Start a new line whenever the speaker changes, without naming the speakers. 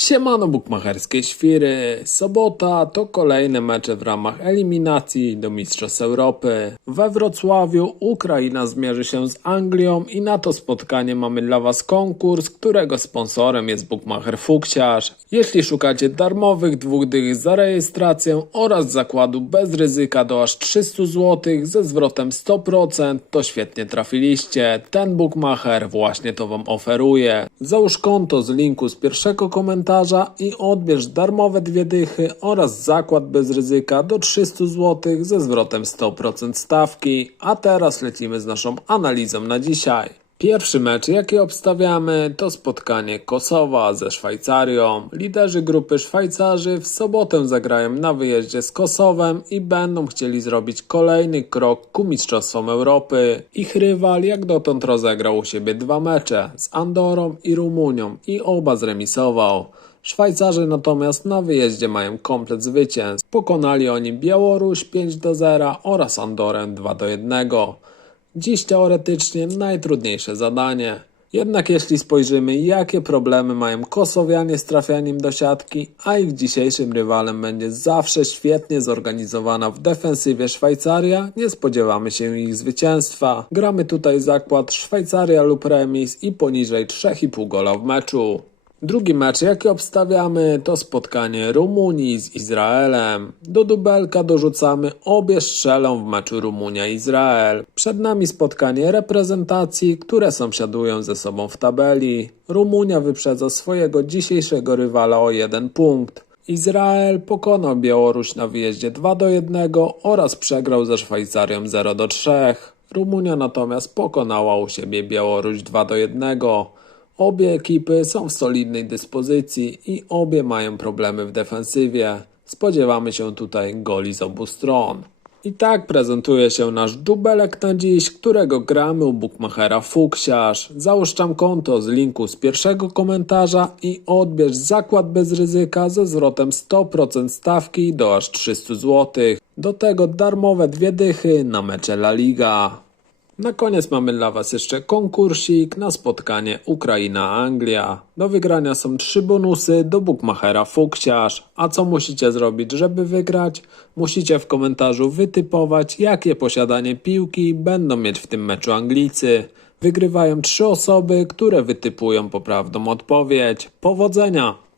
Siemano bukmacherskie świry. Sobota to kolejne mecze w ramach eliminacji do Mistrzostw Europy. We Wrocławiu Ukraina zmierzy się z Anglią i na to spotkanie mamy dla Was konkurs, którego sponsorem jest Bukmacher Fuksiarz. Jeśli szukacie darmowych dwóch dych za rejestrację oraz zakładu bez ryzyka do aż 300 zł ze zwrotem 100%, to świetnie trafiliście. Ten Bookmacher właśnie to Wam oferuje. Załóż konto z linku z pierwszego komentarza i odbierz darmowe dwie dychy oraz zakład bez ryzyka do 300 zł ze zwrotem 100% stawki. A teraz lecimy z naszą analizą na dzisiaj. Pierwszy mecz, jaki obstawiamy, to spotkanie Kosowa ze Szwajcarią. Liderzy grupy Szwajcarzy w sobotę zagrają na wyjeździe z Kosowem i będą chcieli zrobić kolejny krok ku Mistrzostwom Europy. Ich rywal jak dotąd rozegrał u siebie dwa mecze z Andorą i Rumunią i oba zremisował. Szwajcarzy natomiast na wyjeździe mają komplet zwycięstw. Pokonali oni Białoruś 5 do 0 oraz Andorę 2 do 1. Dziś teoretycznie najtrudniejsze zadanie. Jednak jeśli spojrzymy, jakie problemy mają Kosowianie z trafianiem do siatki, a ich dzisiejszym rywalem będzie zawsze świetnie zorganizowana w defensywie Szwajcaria, nie spodziewamy się ich zwycięstwa. Gramy tutaj zakład Szwajcaria lub remis i poniżej 3,5 gola w meczu. Drugi mecz, jaki obstawiamy, to spotkanie Rumunii z Izraelem. Do dubelka dorzucamy obie strzelą w meczu Rumunia-Izrael. Przed nami spotkanie reprezentacji, które sąsiadują ze sobą w tabeli. Rumunia wyprzedza swojego dzisiejszego rywala o jeden punkt. Izrael pokonał Białoruś na wyjeździe 2 do 1 oraz przegrał ze Szwajcarią 0 do 3. Rumunia natomiast pokonała u siebie Białoruś 2 do 1. Obie ekipy są w solidnej dyspozycji i obie mają problemy w defensywie. Spodziewamy się tutaj goli z obu stron. I tak prezentuje się nasz dubelek na dziś, którego gramy u Bookmachera Fuksiarz. Tam konto z linku z pierwszego komentarza i odbierz zakład bez ryzyka ze zwrotem 100% stawki do aż 300 zł. Do tego darmowe dwie dychy na mecze La Liga. Na koniec mamy dla Was jeszcze konkursik na spotkanie Ukraina-Anglia. Do wygrania są trzy bonusy do Bookmachera Fuksiarz. A co musicie zrobić, żeby wygrać? Musicie w komentarzu wytypować, jakie posiadanie piłki będą mieć w tym meczu Anglicy. Wygrywają trzy osoby, które wytypują poprawną odpowiedź. Powodzenia!